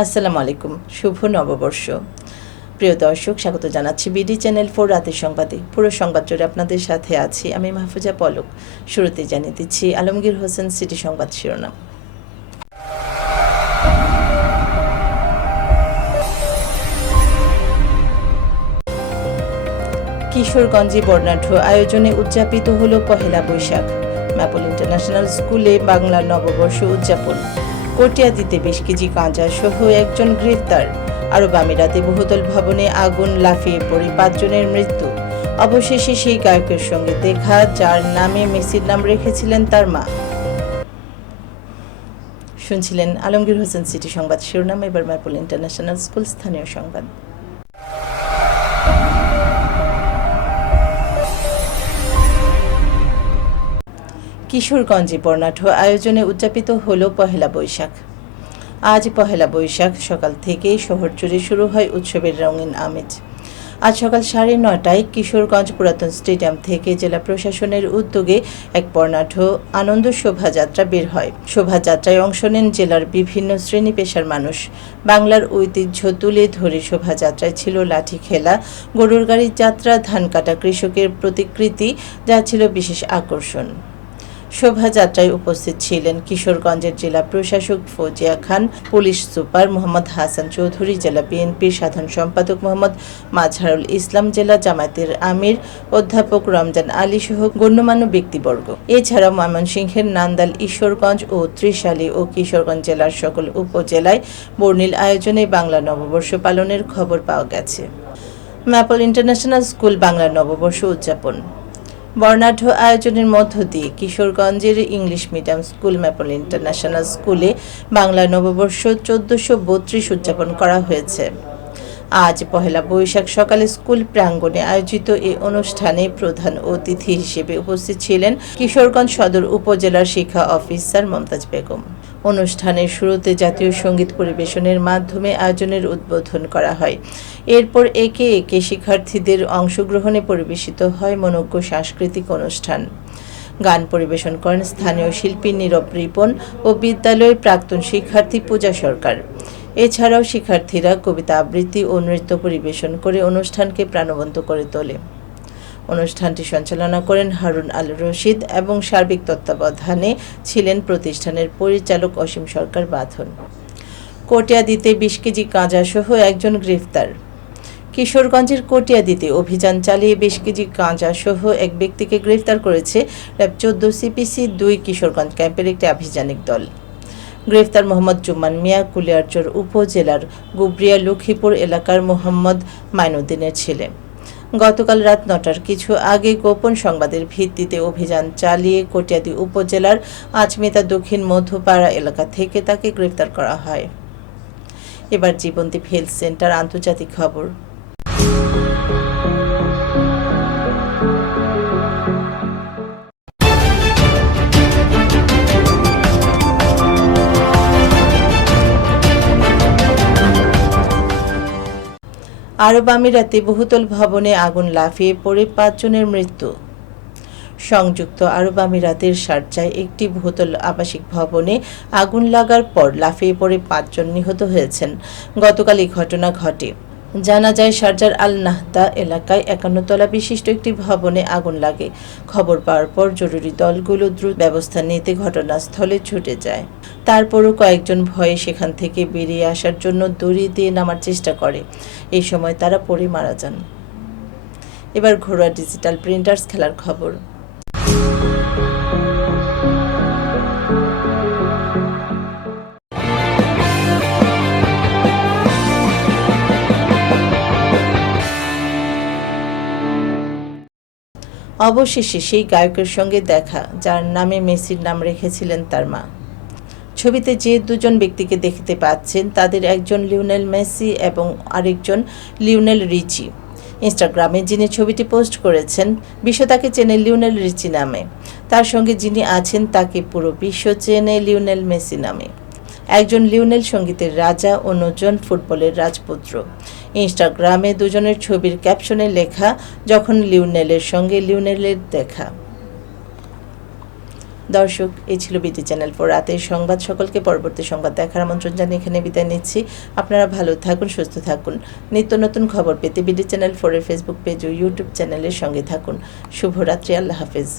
আসসালামু আলাইকুম, শুভ নববর্ষ। প্রিয় দর্শক, স্বাগত জানাচ্ছি বিডি চ্যানেল ফোর রাতের সংবাদে। পুরো সংবাদ জুড়ে আপনাদের সাথে আছি আমি মাহফুজা পলক। শুরুতে জানিয়ে দিচ্ছি আলমগীর হোসেন সিটি সংবাদ শিরোনাম। কিশোরগঞ্জে বর্ণাঢ্য আয়োজনে উদযাপিত হল পহেলা বৈশাখ। ম্যাপল ইন্টারন্যাশনাল স্কুলে বাংলা নববর্ষ উদযাপন। কটিয়াদিতে বিশ কেজি গাঁজা সহ একজন গ্রেফতার আরব আমিরাতে বহুতল ভবনে আগুন লাফিয়ে পড়ে পাঁচজনের মৃত্যু। অবশেষে সেই গায়কের সঙ্গে দেখা, যার নামে মেসির নাম রেখেছিলেন তার মা। শুনছিলেন আলমগীর হোসেন সিটি সংবাদ শিরোনাম, এবার ম্যাপল ইন্টারন্যাশনাল স্কুল স্থানীয় সংবাদ। কিশোরগঞ্জে বর্ণাঢ্য আয়োজনে উদযাপিত হল পহেলা বৈশাখ। আজ পহেলা বৈশাখ, সকাল থেকেই শহর জুড়ে শুরু হয় উৎসবের রঙিন আমেজ। আজ সকাল সাড়ে নটায় কিশোরগঞ্জ পুরাতন স্টেডিয়াম থেকে জেলা প্রশাসনের উদ্যোগে এক বর্ণাঢ্য আনন্দ শোভাযাত্রা বের হয়। শোভাযাত্রায় অংশ নেন জেলার বিভিন্ন শ্রেণি পেশার মানুষ। বাংলার ঐতিহ্য তুলে ধরে শোভাযাত্রায় ছিল লাঠি খেলা, গরুর গাড়ির যাত্রা, ধান কাটা কৃষকের প্রতিকৃতি, যা ছিল বিশেষ আকর্ষণ। শোভাযাত্রায় উপস্থিত ছিলেন কিশোরগঞ্জের জেলা প্রশাসক ফৌজিয়া খান, পুলিশ সুপার মোহাম্মদ হাসান চৌধুরী, জেলা বিএনপির সাধারণ সম্পাদক মোহাম্মদ মাজহারুল ইসলাম, জেলা জামায়াতের আমির অধ্যাপক রমজান আলী সহ গণ্যমান্য ব্যক্তিবর্গ। এছাড়াও ময়মনসিংহের নান্দাল, ঈশ্বরগঞ্জ ও ত্রিশালী ও কিশোরগঞ্জ জেলার সকল উপজেলায় বর্ণিল আয়োজনে বাংলা নববর্ষ পালনের খবর পাওয়া গেছে। ম্যাপল ইন্টারন্যাশনাল স্কুল বাংলা নববর্ষ উদযাপন। বর্ণাঢ্য আয়োজনের মধ্য দিয়ে কিশোরগঞ্জের English medium school maple international স্কুলে বাংলা নববর্ষ চোদ্দশো বত্রিশ উদযাপন করা হয়েছে। আজ পহেলা বৈশাখ সকালে স্কুল প্রাঙ্গণে আয়োজিত এই অনুষ্ঠানে প্রধান অতিথি হিসেবে উপস্থিত ছিলেন কিশোরগঞ্জ সদর উপজেলার শিক্ষা অফিসার মমতাজ বেগম। অনুষ্ঠানের শুরুতে জাতীয় সংগীত পরিবেশনের মাধ্যমে আয়োজনের উদ্বোধন করা হয়। এরপর একে একে শিক্ষার্থীদের অংশগ্রহণে পরিবেশিত হয় মনোজ্ঞ সাংস্কৃতিক অনুষ্ঠান। গান পরিবেশন করেন স্থানীয় শিল্পী নীরব রিপন ও বিদ্যালয়ের প্রাক্তন শিক্ষার্থী পূজা সরকার। এছাড়াও শিক্ষার্থীরা কবিতা আবৃত্তি ও নৃত্য পরিবেশন করে অনুষ্ঠানকে প্রাণবন্ত করে তোলে। অনুষ্ঠানটি সঞ্চালনা করেন হারুন আল রশিদ এবং সার্বিক তত্ত্বাবধানে ছিলেন প্রতিষ্ঠানের পরিচালক অসীম সরকার বাঁধন। কটিয়াদিতে বিশ কেজি গাঁজাসহ একজন গ্রেফতার। কিশোরগঞ্জের কটিয়াদিতে অভিযান চালিয়ে বেশ কেজি গাঁজা সহ এক ব্যক্তিকে গ্রেফতার করেছে র্যাব চোদ্দ সিপিসি দুই কিশোরগঞ্জ ক্যাম্পের একটি আভিযানিক দল। গ্রেফতার মোহাম্মদ জুম্মান মিয়া কুলিয়ারচর উপজেলার গুবরিয়া লক্ষ্মীপুর এলাকার মোহাম্মদ মাইনুদ্দিনের ছেলে। গতকাল রাত নটার কিছু আগে গোপন সংবাদের ভিত্তিতে অভিযান চালিয়ে কটিয়াদি উপজেলার আজমিতা দক্ষিণ মধ্যপাড়া এলাকা থেকে তাকে গ্রেফতার করা হয়। এবার জীবন্তী হেলথ সেন্টার আন্তর্জাতিক খবর। আরব আমিরাতে বহুতল ভবনে আগুন লাফিয়ে পড়ে পাঁচজনের মৃত্যু। সংযুক্ত আরব আমিরাতের সার্জায় একটি বহুতল আবাসিক ভবনে আগুন লাগার পর লাফিয়ে পড়ে পাঁচজন নিহত হয়েছেন। গতকাল এই ঘটনা ঘটে। জানা যায় শারজার আল নাহদা এলাকায় একান্নতলা বিশিষ্ট একটি ভবনে আগুন লাগে। খবর পাওয়ার পর জরুরি দলগুলো দ্রুত ব্যবস্থা নিতে ঘটনাস্থলে ছুটে যায়। তারপরও কয়েকজন ভয়ে সেখান থেকে বেরিয়ে আসার জন্য দড়ি দিয়ে নামার চেষ্টা করে। এই সময় তারা পড়ে মারা যান। এবার ঘরোয়া ডিজিটাল প্রিন্টার্স খেলার খবর। অবশেষে সেই গায়কের সঙ্গে দেখা, যার নামে মেসির নাম রেখেছিলেন তার মা। ছবিতে যে দুজন ব্যক্তিকে দেখতে পাচ্ছেন, তাদের একজন লিওনেল মেসি এবং আরেকজন লিওনেল রিচি। ইনস্টাগ্রামে যিনি ছবিটি পোস্ট করেছেন, বিশ্ব তাকে চেনে লিওনেল রিচি নামে। তার সঙ্গে যিনি আছেন, তাকে পুরো বিশ্ব চেনে লিওনেল মেসি নামে। একজন লিওনেল সঙ্গীতের রাজা অন্যজন ফুটবলের রাজপুত্র। ইনস্টাগ্রামে দুজনের ছবির ক্যাপশনে লেখা, যখন লিওনেলের সঙ্গে লিওনেলের দেখা। দর্শক, এই ছিল বিটি চ্যানেল ফোর রাতের সংবাদ। সকলকে পরবর্তী সংবাদ দেখার আমন্ত্রণ জানিয়ে এখানে বিদায় নিচ্ছি। আপনারা ভালো থাকুন, সুস্থ থাকুন। নিত্য নতুন খবর পেতে বিডি চ্যানেল ফোরের ফেসবুক পেজ ও ইউটিউব চ্যানেলের সঙ্গে থাকুন। শুভরাত্রি, আল্লাহ হাফেজ।